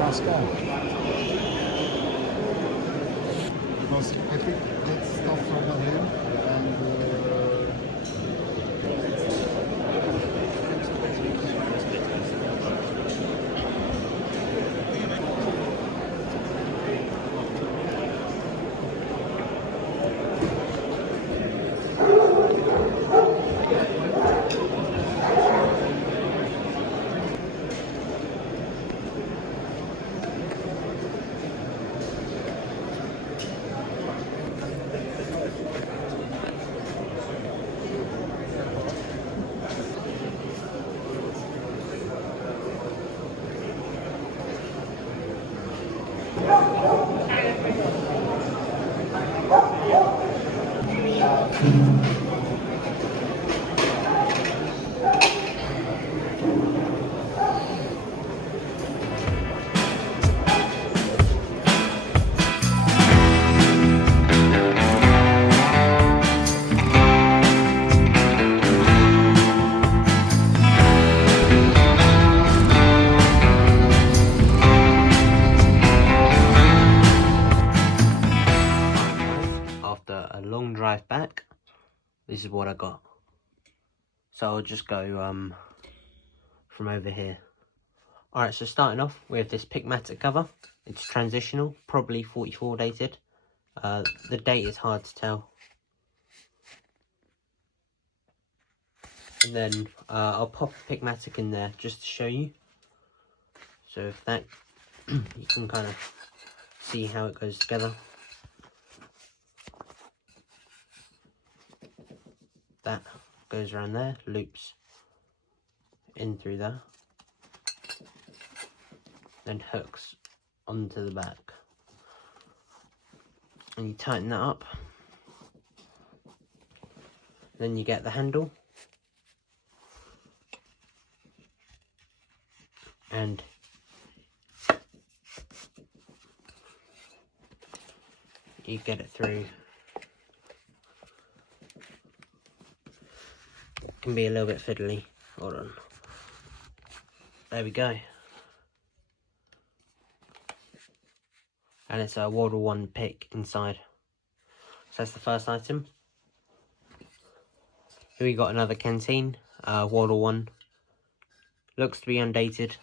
Let's go. Because I think that's stuff from the hill and after a long drive back, this is what I got. So I'll just go from over here. Alright, so starting off with this Pigmatic cover. It's transitional, probably 44 dated. The date is hard to tell. And then I'll pop a Pigmatic in there just to show you. So if that, you can kind of see how it goes together. That goes around there, loops in through there, then hooks onto the back. And you tighten that up. Then you get the handle. And you get it through. It can be a little bit fiddly. Hold on. There we go. And it's a World War 1 pick inside. So that's the first item. Here we got another canteen, World War 1. Looks to be undated.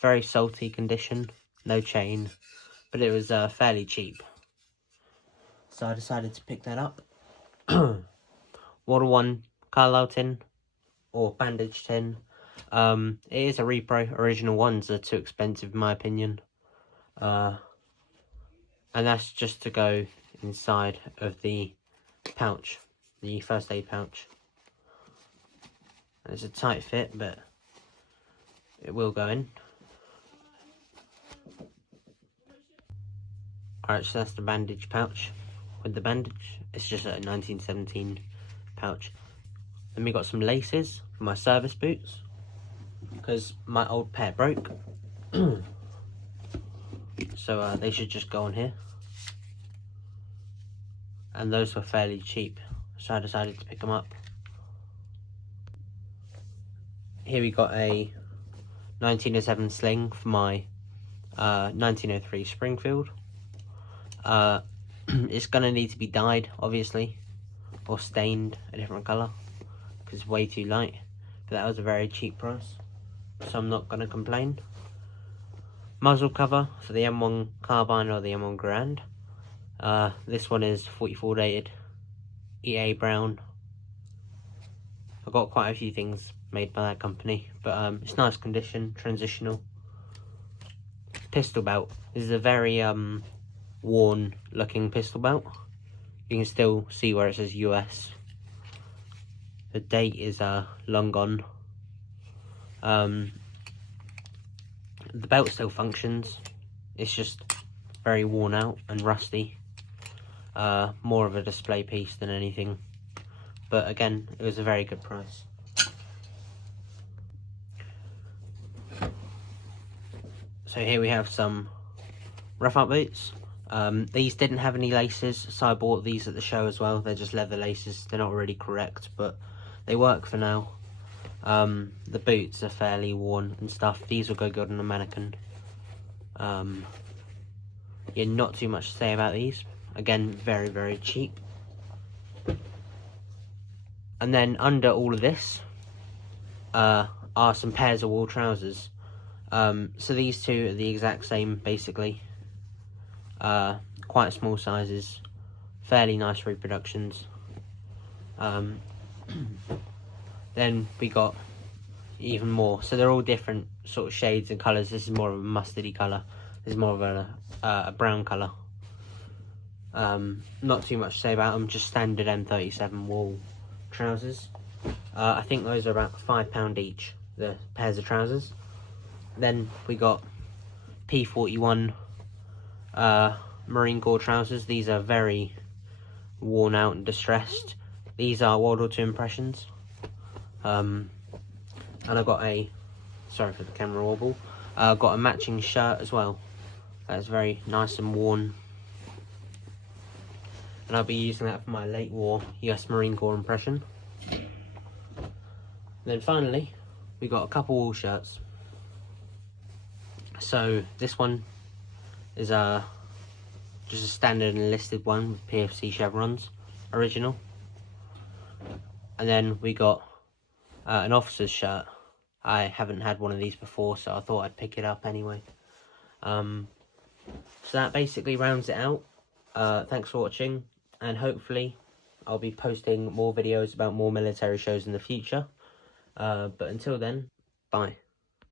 Very salty condition, no chain, but it was fairly cheap. So I decided to pick that up. World War 1 Carlisle tin, or bandage tin. It is a repro. Original ones are too expensive in my opinion. And that's just to go inside of the pouch, the first aid pouch. And it's a tight fit, but it will go in. Alright, so that's the bandage pouch. With the bandage, it's just a 1917 pouch. Then we got some laces for my service boots, because my old pair broke. So they should just go on here. And those were fairly cheap, so I decided to pick them up. Here we got a 1907 sling for my 1903 Springfield. It's gonna need to be dyed, obviously. or stained a different colour because it's way too light. But that was a very cheap price, so I'm not going to complain. Muzzle cover for the M1 Carbine or the M1 Garand. This one is 44 dated, EA brown. I've got quite a few things made by that company, but it's nice condition, transitional. Pistol belt. This is a very worn looking pistol belt. You can still see where it says US. The date is long gone. The belt still functions. It's just very worn out and rusty. More of a display piece than anything. But again, it was a very good price. So here we have some rough up boots. These didn't have any laces, so I bought these at the show as well. They're just leather laces. They're not really correct, but they work for now. The boots are fairly worn and stuff. These will go good on a mannequin. Yeah, not too much to say about these. Again, very, very cheap. And then under all of this are some pairs of wool trousers. So these two are the exact same, basically. Quite small sizes, fairly nice reproductions. Then we got even more. So they're all different sort of shades and colours. This is more of a mustardy colour. This is more of a brown colour. Not too much to say about them. Just standard M37 wool trousers. I think those are about £5 each, the pairs of trousers. Then we got P41 Marine Corps trousers. These are very worn out and distressed. These are World War II impressions. And I got a, sorry for the camera wobble, got a matching shirt as well. That's very nice and worn. And I'll be using that for my late war US Marine Corps impression. Then finally, we got a couple wool shirts. So this one is just a standard enlisted one with PFC chevrons, original. And then we got an officer's shirt. I haven't had one of these before, so I thought I'd pick it up anyway. So that basically rounds it out. Thanks for watching, and hopefully I'll be posting more videos about more military shows in the future. But until then, bye.